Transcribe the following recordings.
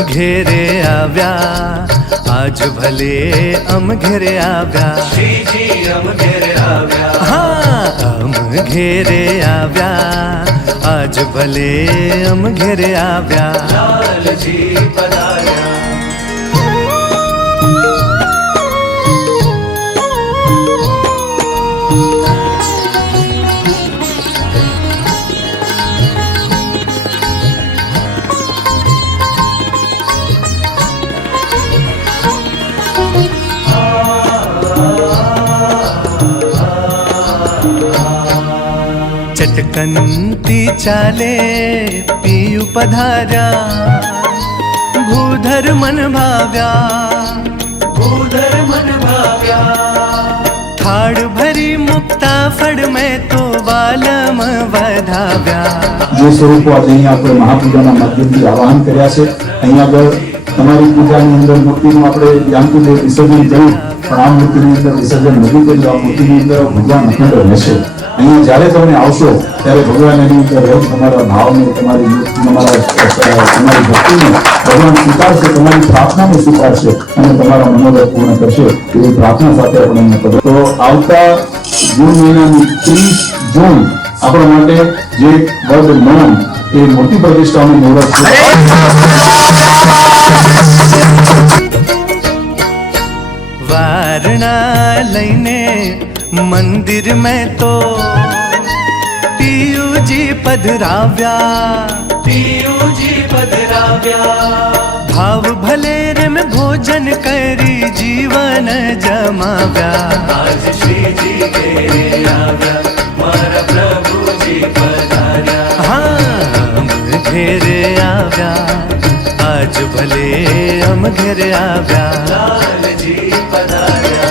घेरे आव्या आज भले अम घेरे आव्या श्रीजी अम घेरे आव्या हाँ अम घेरे आव्या आज भले अम घेरे आव्या लालजी पधार्या चटकनती चाले पियू पधार्या भूधर मन भाव्या भूधर मन भाव्या थाड़ भरी मुक्ता फड़ में तो वालम वधाव्या જે સ્વરૂપો આજે અહીંયા આપણે મહાપૂજાના માધ્યમથી આવાહન કર્યા છે અહીંયા આગળ તમારી પૂજાની અંદર મૂર્તિનું આપણે જાણતું જે વિસર્જન કર્યું પણ આ મૂર્તિની અંદર વિસર્જન નથી કર્યું આ મૂર્તિની અંદર ભગવાન અખંડ રહેશે અહીંયા જ્યારે તમે આવશો ત્યારે ભગવાન એની અંદર રહે તમારા ભાવને તમારી ભક્તિને ભગવાન સ્વીકારશે તમારી પ્રાર્થનાને સ્વીકારશે અને તમારા મનોરથ પૂર્ણ કરશે એવી પ્રાર્થના સાથે આપણે અહીંયા કરીએ તો આવતા જૂન મહિનાની 30 જૂન આપણા માટે જે બર્ડ નોમ એ મોટી પ્રતિષ્ઠાનું મુહૂર્ત છે वारणा लईने मंदिर में तो पियू जी पधराव्या पियू जी पधराव्या भाव भले रे में भोजन करी जीवन जमाव्या आज श्रीजी घेरे आव्या मारा प्रभुजी पधार्या हाँ घेरे आव्या आज भले हम घेरे आव्या लालजी पधार्या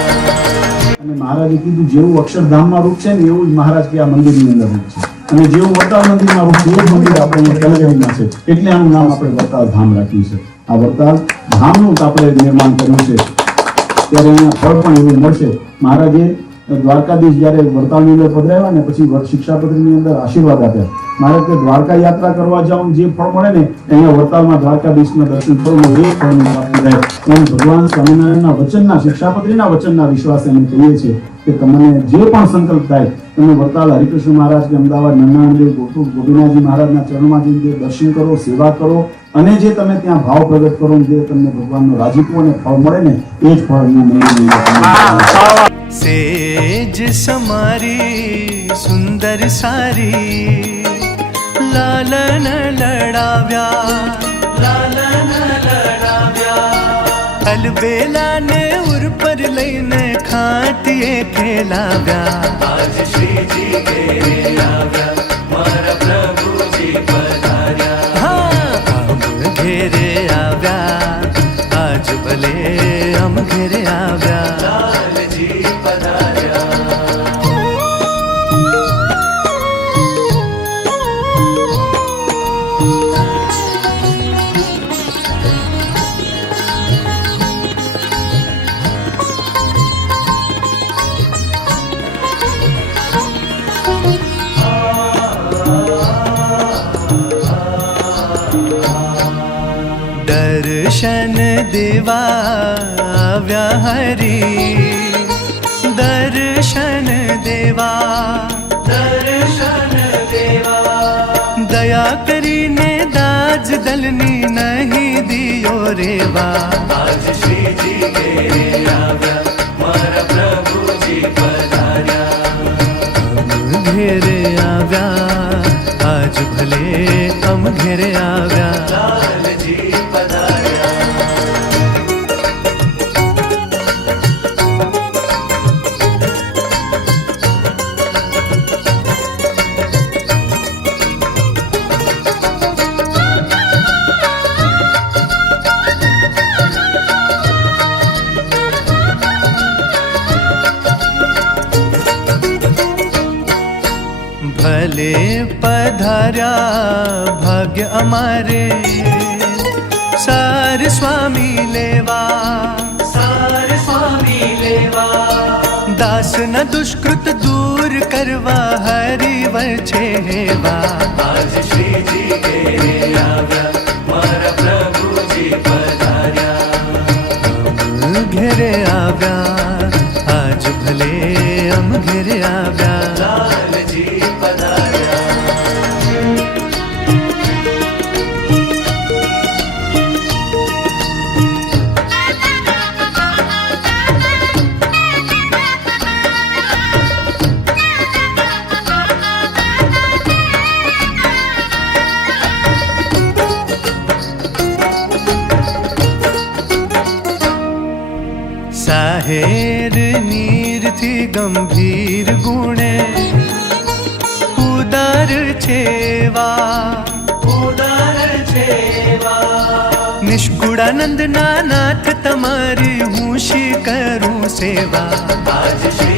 અને મહારાજે કીધું જેવું અક્ષરધામમાં રૂપ છે ને એવું જ મહારાજ કે આ મંદિરની અંદર રૂપ છે અને જેવું વરતાલ મંદિરમાં રૂપ છે એ જ મંદિર આપણે કલગણીમાં છે એટલે આનું નામ આપણે વરતાલ ધામ રાખ્યું છે આ વરતાલ ધામનું આપણે નિર્માણ કર્યું છે ત્યારે અહીંયા ફળ પણ એવું મળશે મહારાજે દ્વારકાધીશ જ્યારે વરતાલની અંદર પધરાવ્યા ને પછી શિક્ષાપત્રીની અંદર આશીર્વાદ આપ્યા મહારાજ કે દ્વારકા યાત્રા કરવા જાઉં જે ફળ મળે ને અહીંયા વરતાલમાં દ્વારકાધીશના દર્શન ફળનું એ ફળની પ્રાપ્તિ થાય એમ ભગવાન સ્વામિનારાયણના વચનના શિક્ષાપત્રીના વચનના વિશ્વાસ એમ કહીએ છીએ કે તમને જે પણ સંકલ્પ થાય તમે વરતાલ હરિકૃષ્ણ મહારાજ કે અમદાવાદ નન્નાદેવ ગોપીનાથજી મહારાજના ચરણમાં જઈને દર્શન કરો સેવા કરો અને જે તમે ત્યાં ભાવ પ્રગટ કરો જે તમને ભગવાનનો રાજીપો અને ફળ મળે ને એ જ ફળ सेज समारी सुंदर सारी लालन लड़ाव्या अलबेला ने उर पर लईने खाटिए खेलाव्या आज श्रीजी घेरे आव्या मारा प्रभुजी पधार्या हाँ हम घेरे आव्या आज भले हम घेरे आव्या लालजी पधार्या दर्शन देवा हरी दर्शन देवा दया કરીને દાજ દલની નહીં દિયો રેવા आज श्रीजी घेरे आव्या मारा प्रभुजी पधार्या घेरे આવ્યા આજ ભલે हम घेरे આવ્યા लालजी पधार्या ભલે પધાર્યા ભાગ્ય અમારે સાર સ્વામી લેવા દાસ ન દુષ્કૃત દૂર કરવા હરિવર છે હેવા आज श्रीजी घेरे आव्या मारा प्रभुजी જાહેર નીરથી ગંભીર ગુણે ઉદાર છેવા નિષ્કુળાનંદના નાથ તમારી હું શી કરું સેવા आज श्री